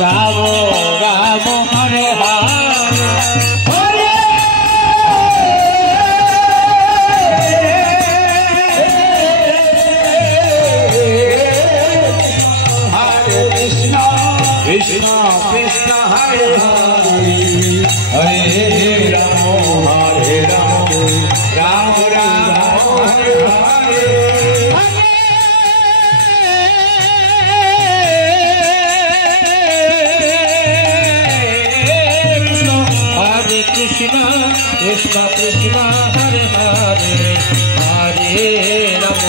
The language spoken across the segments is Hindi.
राम राम हरे हरे कृष्ण कृष्ण हरे हरे हरे राम राम राम हरे हरे कृष्ण कृष्ण कृष्ण हरे हरे हरे राम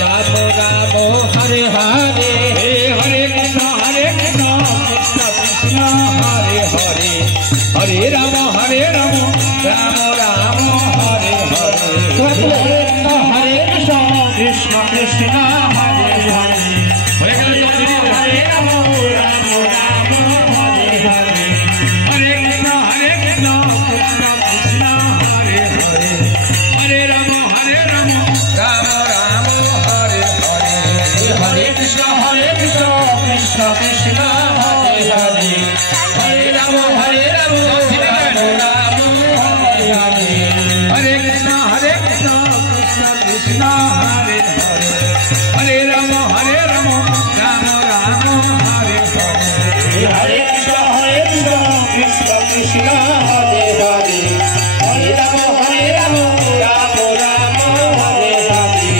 राम राम हरे हरे हरे कृष्ण कृष्ण कृष्ण हरे हरे हरे राम राम राम हरे हरे हरे कृष्ण कृष्ण कृष्ण हरे हरे हरे राम राम राम हरे हरे हरे कृष्ण कृष्ण कृष्ण हरे हरे हरे राम राम राम हरे हरे हरे कृष्ण कृष्ण कृष्ण हरे हरे हरे राम राम राम हरे हरे हरे कृष्ण कृष्ण कृष्ण हरे हरे हरे राम राम राम हरे हरे हरे कृष्ण कृष्ण कृष्ण हरे हरे हरे राम राम राम हरे हरे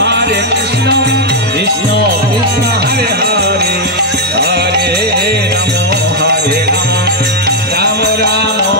हरे कृष्ण कृष्ण कृष्ण हरे हरे हरे राम राम राम